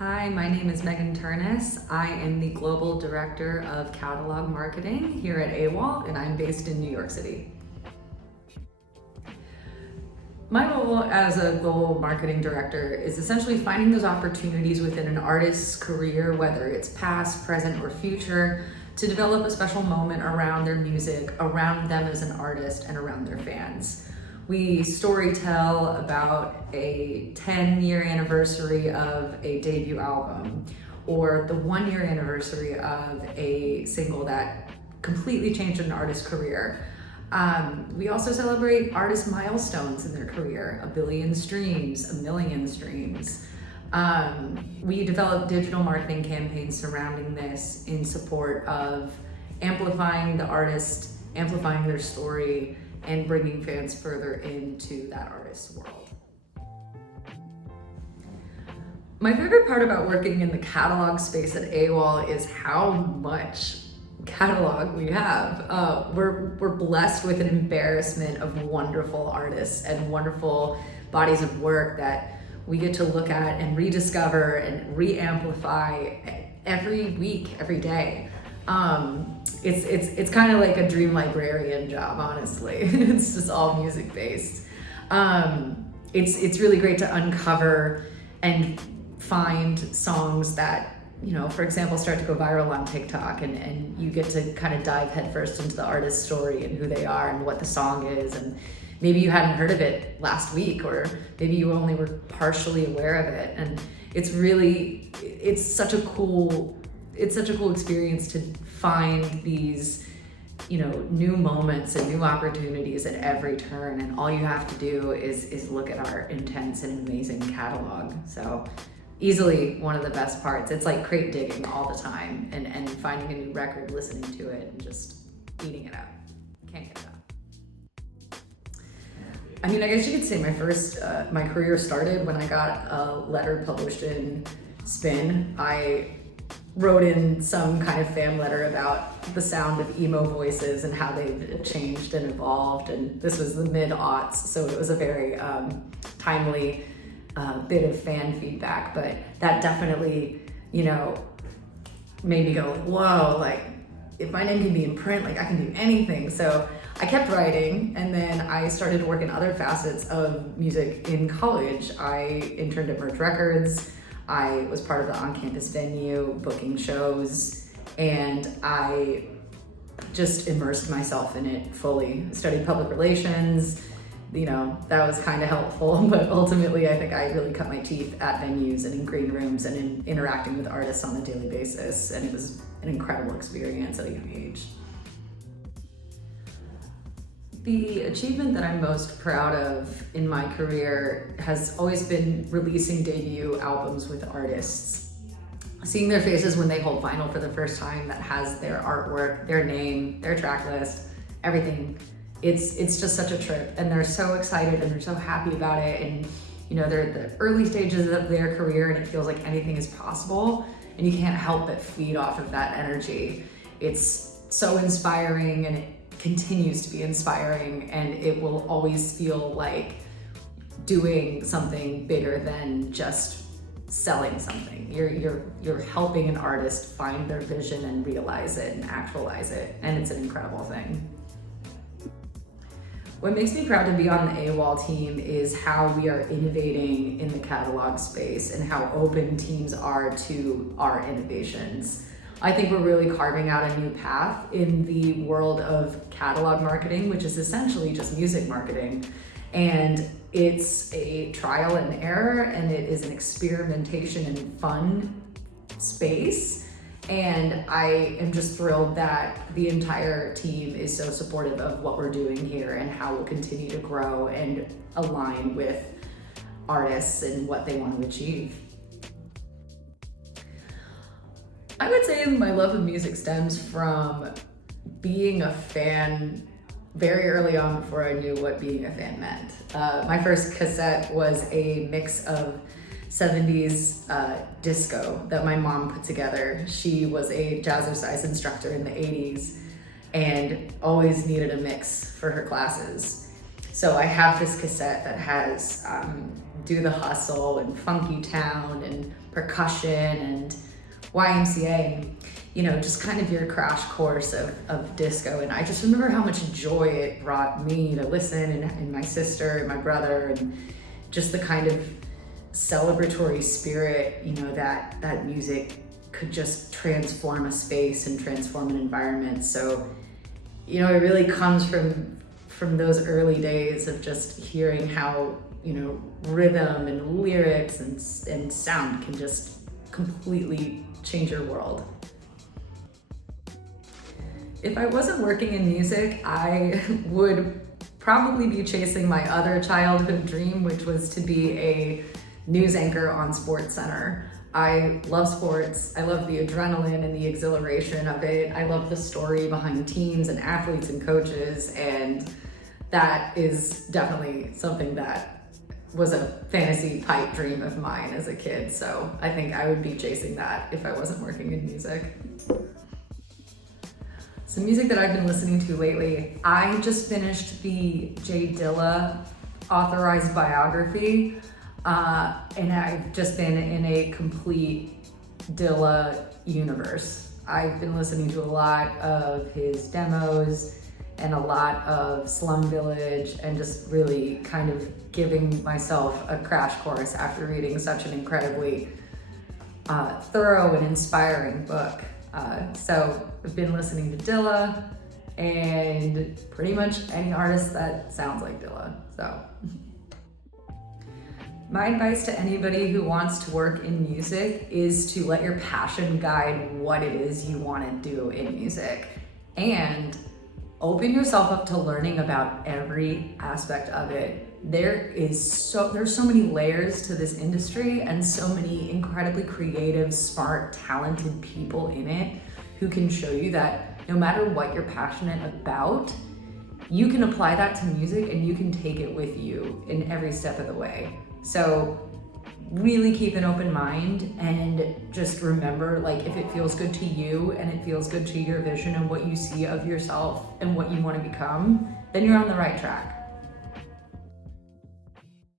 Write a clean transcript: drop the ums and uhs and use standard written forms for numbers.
Hi, my name is Ternes. I am the Global Director of Catalogue Marketing here at AWAL, and I'm based in New York City. My role as a Global Marketing Director is essentially finding those opportunities within an artist's career, whether it's past, present, or future, to develop a special moment around their music, around them as an artist, and around their fans. We storytell about a 10-year anniversary of a debut album, or the 1-year anniversary of a single that completely changed an artist's career. We also celebrate artist milestones in their career, 1 billion streams, 1 million streams. We develop digital marketing campaigns surrounding this in support of amplifying the artist, amplifying their story, and bringing fans further into that artist's world. My favorite part about working in the catalog space at AWAL is how much catalog we have. We're blessed with an embarrassment of wonderful artists and wonderful bodies of work that we get to look at and rediscover and re-amplify every week, every day. It's kind of like a dream librarian job, honestly. It's just all music based. It's really great to uncover and find songs that, for example, start to go viral on TikTok, and you get to kind of dive headfirst into the artist's story and who they are and what the song is, and maybe you hadn't heard of it last week, or maybe you only were partially aware of it. And it's such a cool experience to find these, new moments and new opportunities at every turn. And all you have to do is look at our intense and amazing catalog. So easily one of the best parts. It's like crate digging all the time and finding a new record, listening to it, and just eating it up. Can't get enough. I guess you could say my career started when I got a letter published in Spin. I wrote in some kind of fan letter about the sound of emo voices and how they've changed and evolved. And this was the mid-aughts, so it was a very timely bit of fan feedback. But that definitely, made me go, whoa, like, if my name can be in print, like, I can do anything. So I kept writing, and then I started to work in other facets of music in college. I interned at Merge Records. I was part of the on-campus venue, booking shows, and I just immersed myself in it fully. Studied public relations, that was kind of helpful, but ultimately I think I really cut my teeth at venues and in green rooms and in interacting with artists on a daily basis, and it was an incredible experience at a young age. The achievement that I'm most proud of in my career has always been releasing debut albums with artists. Seeing their faces when they hold vinyl for the first time that has their artwork, their name, their track list, everything. It's just such a trip, and they're so excited and they're so happy about it, and they're at the early stages of their career and it feels like anything is possible, and you can't help but feed off of that energy. It's so inspiring, and it continues to be inspiring, and it will always feel like doing something bigger than just selling something. You're helping an artist find their vision and realize it and actualize it, and it's an incredible thing. What makes me proud to be on the AWAL team is how we are innovating in the catalog space and how open teams are to our innovations. I think we're really carving out a new path in the world of catalog marketing, which is essentially just music marketing. And it's a trial and error, and it is an experimentation and fun space. And I am just thrilled that the entire team is so supportive of what we're doing here and how we'll continue to grow and align with artists and what they want to achieve. I would say my love of music stems from being a fan very early on before I knew what being a fan meant. My first cassette was a mix of 70s disco that my mom put together. She was a jazzercise instructor in the 80s and always needed a mix for her classes. So I have this cassette that has Do the Hustle and Funky Town and percussion and YMCA, and, you know, just kind of your crash course of disco. And I just remember how much joy it brought me to listen, and my sister and my brother, and just the kind of celebratory spirit, you know, that music could just transform a space and transform an environment. So, you know, it really comes from those early days of just hearing how, you know, rhythm and lyrics and sound can just completely change your world. If I wasn't working in music, I would probably be chasing my other childhood dream, which was to be a news anchor on SportsCenter. I love sports. I love the adrenaline and the exhilaration of it. I love the story behind teams and athletes and coaches, and that is definitely something that was a fantasy pipe dream of mine as a kid. So I think I would be chasing that if I wasn't working in music. Some music that I've been listening to lately, I just finished the J Dilla authorized biography, and I've just been in a complete Dilla universe. I've been listening to a lot of his demos and a lot of Slum Village, and just really kind of giving myself a crash course after reading such an incredibly thorough and inspiring book. So I've been listening to Dilla and pretty much any artist that sounds like Dilla. So my advice to anybody who wants to work in music is to let your passion guide what it is you want to do in music, and open yourself up to learning about every aspect of it. There's so many layers to this industry, and so many incredibly creative, smart, talented people in it who can show you that no matter what you're passionate about, you can apply that to music and you can take it with you in every step of the way. So really keep an open mind, and just remember, like, if it feels good to you and it feels good to your vision and what you see of yourself and what you want to become, then you're on the right track.